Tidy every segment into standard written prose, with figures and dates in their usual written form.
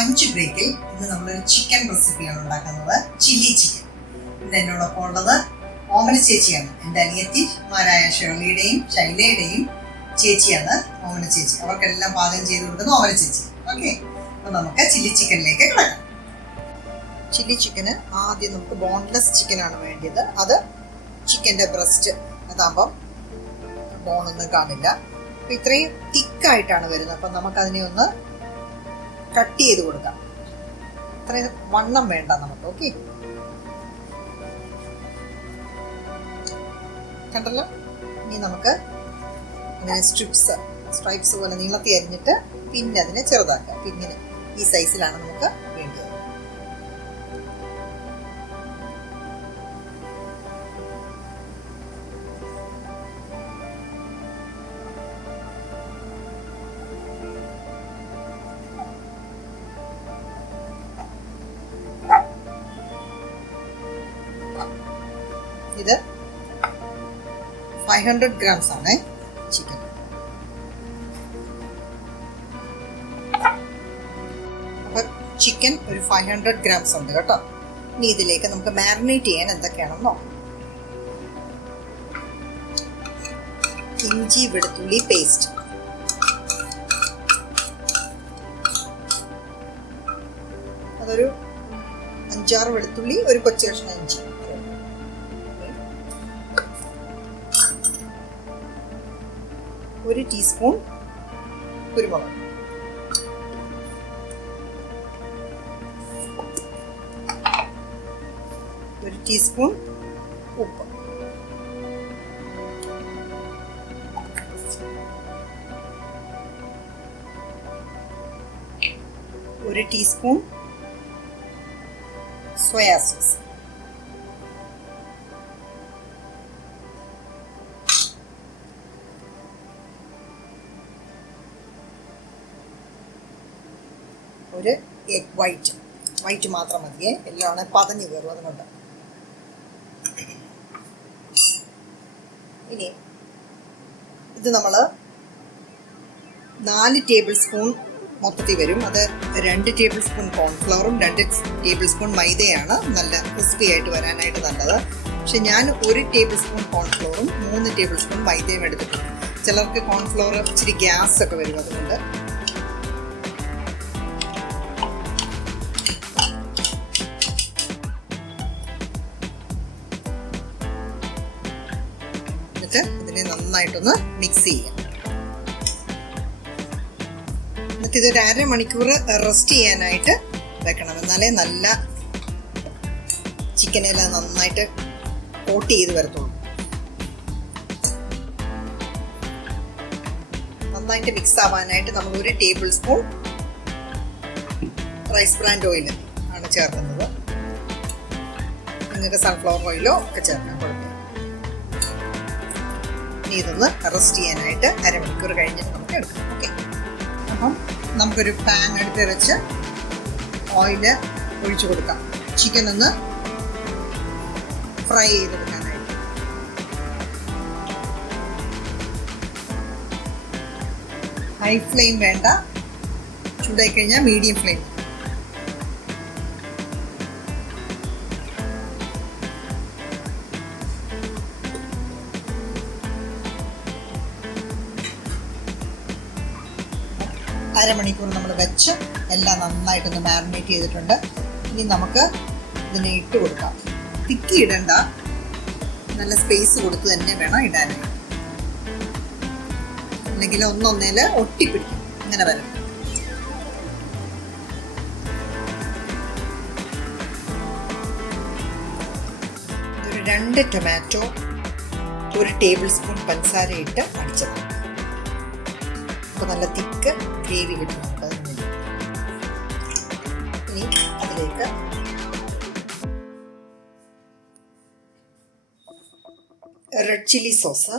Lunch ബ്രേക്കിൽ ഇന്ന് നമ്മളൊരു ചിക്കൻ റെസിപ്പിയാണ് ഉണ്ടാക്കുന്നത്, ചില്ലി ചിക്കൻ. ഇത് എന്നോടൊപ്പം ഉള്ളത് ഓമന ചേച്ചിയാണ്. എൻ്റെ അനിയത്തിമാരായ ഷേർലിയുടെയും ശൈലയുടെയും ചേച്ചിയാണ് ഓമന ചേച്ചി. അവർക്കെല്ലാം പാചകം ചെയ്ത് കൊടുക്കുന്നത് ഓമന ചേച്ചി. ഓക്കെ, അപ്പോൾ നമുക്ക് ചില്ലി ചിക്കനിലേക്ക് കിടക്കാം. ചില്ലി ചിക്കന് ആദ്യം നമുക്ക് ബോൺലെസ് ചിക്കനാണ് വേണ്ടത്. അത് ചിക്കൻ്റെ ബ്രസ്റ്റ്, അതാകുമ്പം ബോണൊന്നും കാണില്ല. അപ്പോൾ ഇത്രയും തിക്കായിട്ടാണ് വരുന്നത്. അപ്പം നമുക്കതിനെ ഒന്ന് കട്ട് ചെയ്ത് കൊടുക്കാം. അത്രയും വണ്ണം വേണ്ട നമുക്ക്. ഓക്കെ, കണ്ടല്ലോ. ഇനി നമുക്ക് ഇങ്ങനെ സ്ട്രൈപ്സ് പോലെ നീളത്തി അരിഞ്ഞിട്ട് പിന്നെ അതിനെ ചെറുതാക്കാം. പിന്നെ ഈ സൈസിലാണ് നമുക്ക് വേണ്ടത്. ഇത് 500 ഗ്രാംസ് ആണ് ചിക്കൻ. അപ്പം ചിക്കൻ ഒരു 500 ഗ്രാംസ് ഉണ്ട് കേട്ടോ. ഇനി ഇതിലേക്ക് നമുക്ക് മാരിനേറ്റ് ചെയ്യാൻ എന്തൊക്കെയാണെന്ന് നോക്കാം. ഇഞ്ചി വെളുത്തുള്ളി പേസ്റ്റ്, അതൊരു 5-6 വെളുത്തുള്ളി, ഒരു കൊച്ചു കഷ്ണം ഇഞ്ചി, ഒരു ടീസ്പൂൺ കുരുമുളക്, ഒരു ടീസ്പൂൺ ഉപ്പ്, ഒരു ടീസ്പൂൺ സോയാ സോസ്, ഒരു എഗ് വൈറ്റ് മാത്രം മതിയേ, എല്ലാം പതഞ്ഞ് കയറും. അതുകൊണ്ട് ഇനി ഇത് നമ്മൾ 4 ടേബിൾ സ്പൂൺ മൊത്തത്തിൽ വരും. അത് 2 ടേബിൾ സ്പൂൺ കോൺഫ്ലവറും 2 ടേബിൾ സ്പൂൺ മൈദയാണ് നല്ല ക്രിസ്പി ആയിട്ട് വരാനായിട്ട് നല്ലത്. പക്ഷെ ഞാൻ 1 ടേബിൾ സ്പൂൺ കോൺഫ്ലവറും 3 ടേബിൾ സ്പൂൺ മൈദയും എടുത്തിട്ടുണ്ട്. ചിലർക്ക് കോൺഫ്ലവർ ഇച്ചിരി ഗ്യാസ് ഒക്കെ വരും. അതുകൊണ്ട് ഇതിനെ നന്നായിട്ടൊന്ന് മിക്സ് ചെയ്യാം. എന്നിട്ട് ഇതൊരു 1/2 മണിക്കൂർ റെസ്റ്റ് ചെയ്യാനായിട്ട് വെക്കണം. എന്നാലേ നല്ല ചിക്കനെല്ലാം നന്നായിട്ട് കോട്ട് ചെയ്ത് വരത്തുള്ളൂ. നന്നായിട്ട് മിക്സ് ആവാനായിട്ട് നമ്മൾ 1 tablespoon rice brand oil ആണ് ചേർക്കുന്നത്. നിങ്ങൾക്ക് സൺഫ്ലവർ ഓയിലോ ഒക്കെ ചേർക്കാൻ കുഴപ്പമില്ല. ഇതൊന്ന് റെസ്റ്റ് ചെയ്യാനായിട്ട് 1/2 മണിക്കൂർ കഴിഞ്ഞിട്ട് നമുക്ക് എടുക്കാം. ഓക്കെ, അപ്പം നമുക്കൊരു പാൻ എടുത്ത് വെച്ച് ഓയില് ഒഴിച്ചു കൊടുക്കാം. ചിക്കൻ ഒന്ന് ഫ്രൈ ചെയ്തെടുക്കാനായിട്ട്. ഹൈ ഫ്ലെയിം വേണ്ട, ചൂടായി കഴിഞ്ഞാൽ മീഡിയം ഫ്ലെയിം. അരമണിക്കൂർ നമ്മൾ വെച്ച് എല്ലാം നന്നായിട്ടൊന്ന് മാരിനേറ്റ് ചെയ്തിട്ടുണ്ട്. ഇനി നമുക്ക് ഇതിനെ ഇട്ട് കൊടുക്കാം. തിക്കി ഇടണ്ട, നല്ല സ്പേസ് കൊടുത്ത് തന്നെ വേണം ഇടാനായിട്ട്. അല്ലെങ്കിൽ ഒന്നൊന്നേല് ഒട്ടിപ്പിടിക്കും, ഇങ്ങനെ വരും. ഒരു 2 ടൊമാറ്റോ, 1 ടേബിൾ സ്പൂൺ പഞ്ചസാര ഇട്ട് അടിച്ചതാണ്. അപ്പോൾ നല്ല തിക്ക് ഗ്രേവി കിട്ടും നമുക്ക് അതിന് വേണ്ടി. ഇനി അതിലേക്ക് red chilli sauce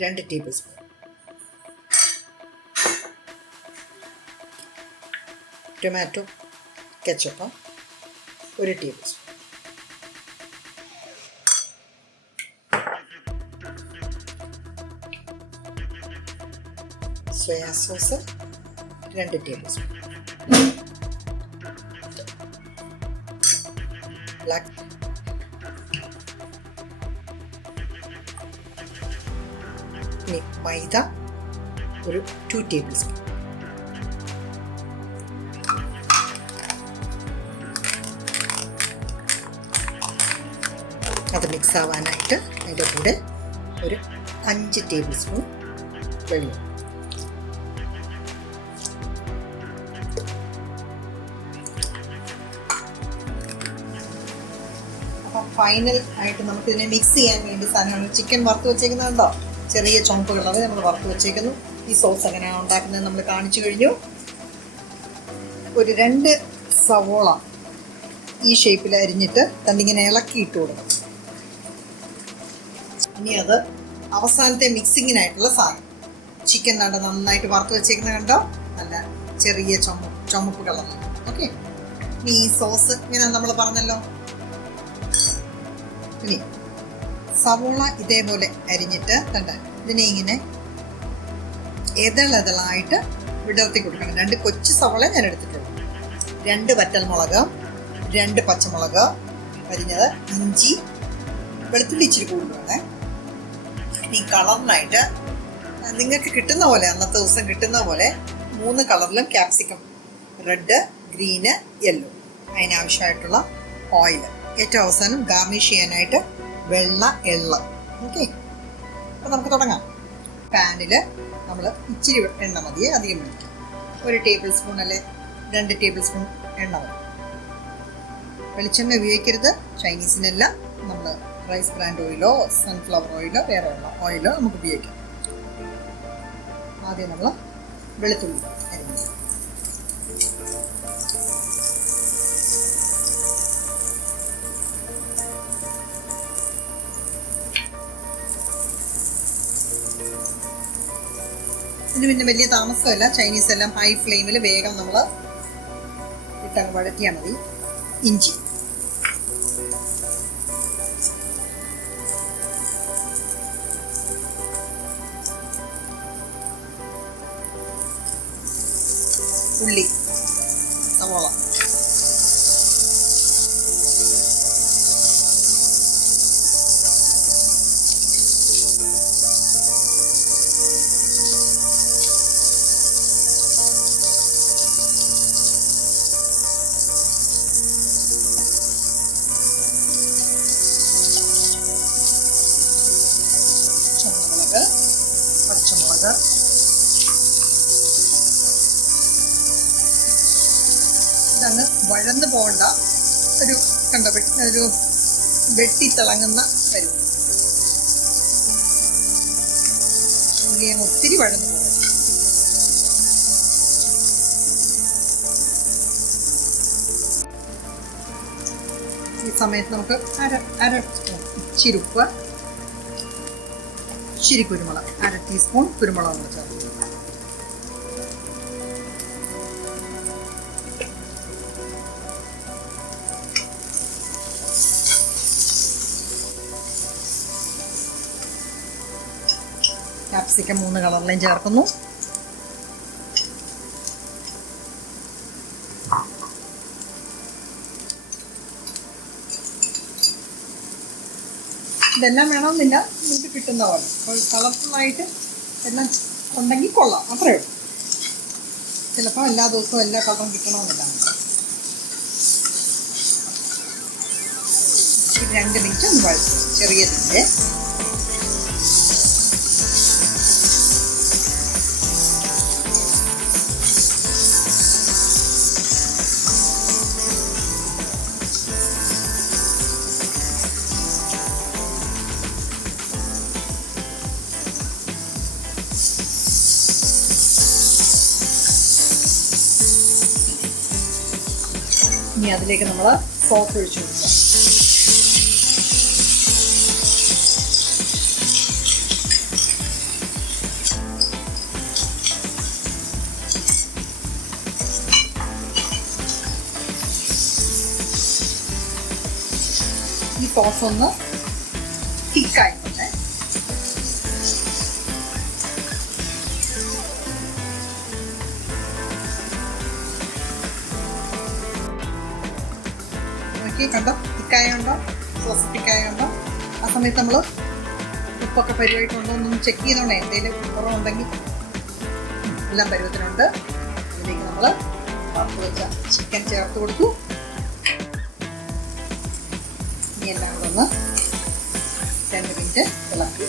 2 table spoon, tomato ketchup 1 table spoon, soya sauce 2 table spoon. Black ഇനി മൈദ ഒരു 2 ടേബിൾ സ്പൂൺ. അത് മിക്സ് ആവാനായിട്ട് അതിൻ്റെ കൂടെ ഒരു 5 ടേബിൾ സ്പൂൺ വെള്ളം. അപ്പം ഫൈനൽ ആയിട്ട് നമുക്കിതിനെ മിക്സ് ചെയ്യാൻ വേണ്ടി സാധനമാണ്. ചിക്കൻ വറുത്ത് വെച്ചേക്കുന്നുണ്ടോ, ചെറിയ ചുമപ്പ് കളറ് നമ്മൾ വറുത്ത് വെച്ചേക്കുന്നു. ഈ സോസ് എങ്ങനെയാണ് ഉണ്ടാക്കുന്നത് നമ്മൾ കാണിച്ചു കഴിഞ്ഞു. ഒരു 2 സവോള ഈ ഷേപ്പിൽ അരിഞ്ഞിട്ട് കണ്ടിങ്ങനെ ഇളക്കിയിട്ട് കൊടുക്കണം. ഇനി അത് അവസാനത്തെ മിക്സിങ്ങിനായിട്ടുള്ള സാധനം. ചിക്കൻ കണ്ടോ നന്നായിട്ട് വറുത്ത് വെച്ചേക്കുന്നത് കണ്ടോ, നല്ല ചെറിയ ചുമപ്പ് കളർ. ഓക്കെ, ഇനി ഈ സോസ് ഇങ്ങനെ നമ്മൾ പറഞ്ഞല്ലോ. ഇനി സവോള ഇതേപോലെ അരിഞ്ഞിട്ട് കണ്ട ഇതിനെ ഇങ്ങനെ എതളെതളായിട്ട് വിടർത്തി കൊടുക്കണം. 2 കൊച്ചു സവോള ഞാൻ എടുത്തിട്ടുള്ളൂ. 2 വറ്റൽമുളക്, 2 പച്ചമുളക് അരിഞ്ഞത്, ഇഞ്ചി, വെളുത്തുള്ളി ഇച്ചിരി കൂടുതലാണ്. ഈ കളറിനായിട്ട് നിങ്ങൾക്ക് കിട്ടുന്ന പോലെ, അന്നത്തെ ദിവസം കിട്ടുന്ന പോലെ 3 കളറിലും ക്യാപ്സിക്കം, റെഡ്, ഗ്രീന്, യെല്ലോ. അതിനാവശ്യമായിട്ടുള്ള ഓയിൽ. ഏറ്റവും അവസാനം ഗാർണിഷ് ചെയ്യാനായിട്ട് വെള്ള എള്ള. ഓക്കെ, അപ്പോൾ നമുക്ക് തുടങ്ങാം. പാനിൽ നമ്മൾ ഇച്ചിരി എണ്ണ മതി, അധികം വേണ്ട. 1 ടേബിൾ സ്പൂൺ അല്ലെ 2 ടേബിൾ സ്പൂൺ എണ്ണ മതി. വെളിച്ചെണ്ണ ഉപയോഗിക്കരുത്. ചൈനീസിനെല്ലാം നമ്മൾ റൈസ് ബ്രാൻഡ് ഓയിലോ സൺഫ്ലവർ ഓയിലോ വേറെ ഉള്ള ഓയിലോ നമുക്ക് ഉപയോഗിക്കാം. ആദ്യം നമ്മൾ വെളുത്തുള്ളി അരിഞ്ഞു. ഇതിന് പിന്നെ വലിയ താമസമല്ല. ചൈനീസ് എല്ലാം ഹൈ ഫ്ലെയിമിൽ വേഗം നമ്മൾ ഇട്ടങ്ങ് വഴറ്റിയാൽ മതി. ഇഞ്ചി, ഉള്ളി, സവോള, ചുവന്നുമുളക്, പച്ചമുളക്, ഇതങ്ങ് വഴന്ന് പോകണ്ട. ഒരു കണ്ട ഒരു വെട്ടിത്തിളങ്ങുന്ന വരും. ഉള്ളി അങ്ങ് ഒത്തിരി വഴന്ന് പോകും. ഈ സമയത്ത് നമുക്ക് അര സ്പൂൺ ഇച്ചിരി ഉപ്പ്, ഇച്ചിരി കുരുമുളക്, 1/2 ടീസ്പൂൺ കുരുമുളക് നമ്മൾ ചേർക്കും. ക്യാപ്സിക്കം 3 കളറിലും ചേർക്കുന്നു. ഇതെല്ലാം വേണമെന്നില്ല, നമുക്ക് കിട്ടുന്ന പോലെ. അപ്പോൾ കളർഫുള്ളായിട്ട് എല്ലാം ഉണ്ടെങ്കിൽ കൊള്ളാം, അത്രയേ ഉള്ളൂ. ചിലപ്പോൾ എല്ലാ ദിവസവും എല്ലാ കളറും കിട്ടണമെന്നില്ല. 2 മിനിറ്റ് ഒന്ന് വഴറ്റും ചെറിയ തീയിൽ. ഇനി അതിലേക്ക് നമ്മൾ സോസ് ഒഴിച്ചു കൊടുക്കുക. ഈ സോസ് ഒന്ന് തിക്കായിട്ടുണ്ട്. നോക്കി കണ്ടോ, തിക്കായുണ്ടോ, സോസ് തിക്കായുണ്ടോ. ആ സമയത്ത് നമ്മൾ ഉപ്പൊക്കെ പരിവായിട്ടുണ്ടോ എന്നൊന്ന് ചെക്ക് ചെയ്തോണേ. എന്തെങ്കിലും കുറവുണ്ടെങ്കിൽ എല്ലാം പരുവത്തിനുണ്ട്. അതിലേക്ക് നമ്മൾ വറുത്ത് വെച്ച ചിക്കൻ ചേർത്ത് കൊടുത്തു. ഇനി എല്ലാം കൂടെ ഒന്ന് 2 മിനിറ്റ് ഇളക്കി